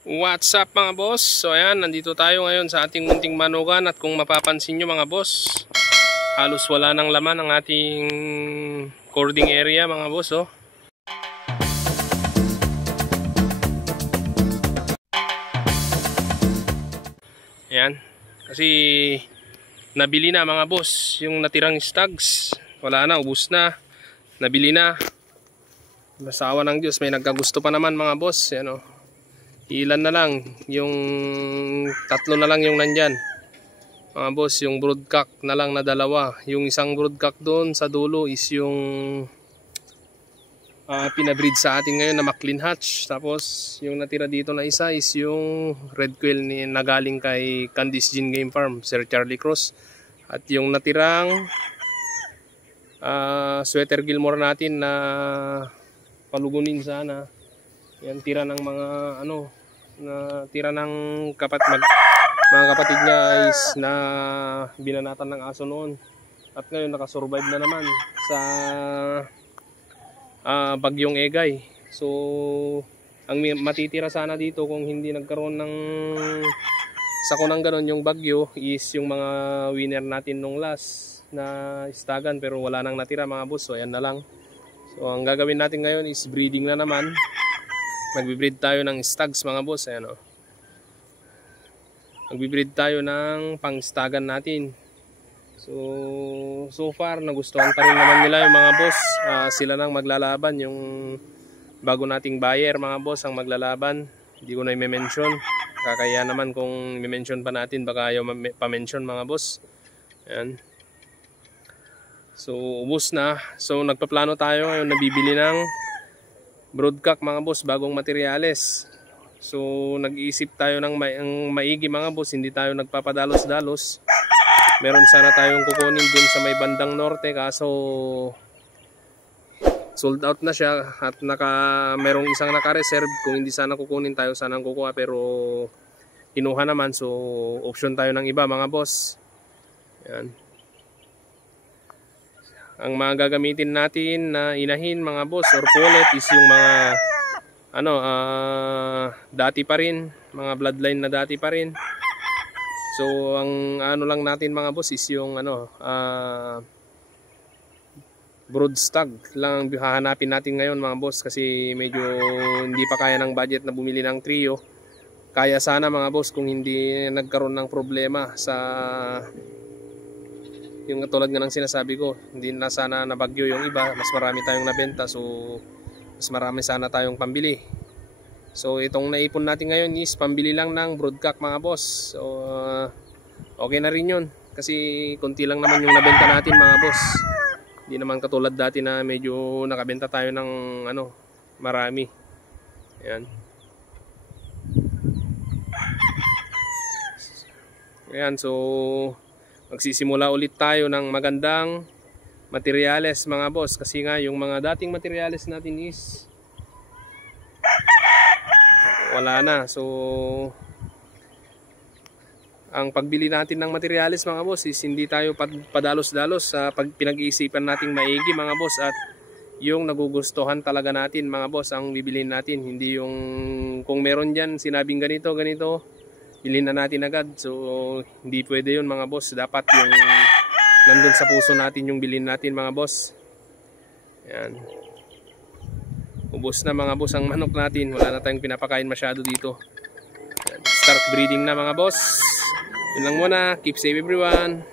What's up mga boss? So ayan, nandito tayo ngayon sa ating munting manugan at kung mapapansin nyo mga boss, halos wala nang laman ang ating cording area mga boss oh. Ayan, kasi nabili na mga boss yung natirang stags. Wala na, ubus na. Nabili na. Masawa ng Diyos, may nagkagusto pa naman mga boss. Ayan oh. Ilan na lang, yung tatlo na lang yung nandyan mga boss, yung broodcock na lang na dalawa. Yung isang broodcock doon sa dulo is yung pinabreed sa atin ngayon na McLean Hatch. Tapos yung natira dito na isa is yung red quail na galing kay Candice Jean Game Farm, Sir Charlie Cross. At yung natirang Sweater Gilmore natin na palugunin sana, yan tira ng mga na tira ng mga kapatid niya is na binanatan ng aso noon. At ngayon nakasurvive na naman sa bagyong Egay. So ang matitira sana dito kung hindi nagkaroon ng sakunang ganon yung bagyo is yung mga winner natin nung last na istagan, pero wala nang natira mga boss. So ayan na lang. So ang gagawin natin ngayon is breeding na naman. Magbibreed tayo ng stags mga boss. Ayan o. Magbibreed tayo ng pang-stagan natin. So far nagustuhan pa rin naman nila yung mga boss. Sila nang maglalaban, yung bago nating buyer mga boss ang maglalaban. Hindi ko na i-mention. Kakaya naman kung i-mention pa natin, baka ayaw pa-mention mga boss. Ayan. So ubos na. So nagpaplano tayo ngayon na bibili ng broodcock mga boss, bagong materyales. So nag-iisip tayo ng maigi mga boss, hindi tayo nagpapadalos-dalos. Meron sana tayong kukunin dun sa may bandang norte, kaso sold out na siya at merong isang naka-reserve. Kung hindi sana kukunin, tayo sanang kukuha, pero kinuha naman, so option tayo ng iba mga boss. Yan. Ang mga gagamitin natin na inahin mga boss or pullet is yung mga dati pa rin, mga bloodline na dati pa rin. So ang lang natin mga boss is yung brood stag lang hahanapin natin ngayon mga boss, kasi medyo hindi pa kaya ng budget na bumili ng trio. Kaya sana mga boss kung hindi nagkaroon ng problema sa yung tulad nga ng sinasabi ko, hindi na sana nabagyo yung iba, mas marami tayong nabenta, so mas marami sana tayong pambili. So itong naipon natin ngayon is pambili lang ng broodcock mga boss. So okay na rin yun, kasi konti lang naman yung nabenta natin mga boss. Hindi naman katulad dati na medyo nakabenta tayo ng marami. Ayan. Ayan, so magsisimula ulit tayo ng magandang materyales mga boss, kasi nga yung mga dating materyales natin is wala na. So ang pagbili natin ng materyales mga boss is hindi tayo padalos-dalos sa pinag-iisipan nating maigi mga boss, at yung nagugustuhan talaga natin mga boss ang bibilhin natin, hindi yung kung meron dyan sinabing ganito bilhin na natin agad. So hindi pwede yun mga boss, dapat yung nandun sa puso natin yung bilhin natin mga boss. Yan. Ubos na mga boss ang manok natin, wala na tayong pinapakain masyado dito. Yan. Start breeding na mga boss. Yun lang muna, keep safe everyone.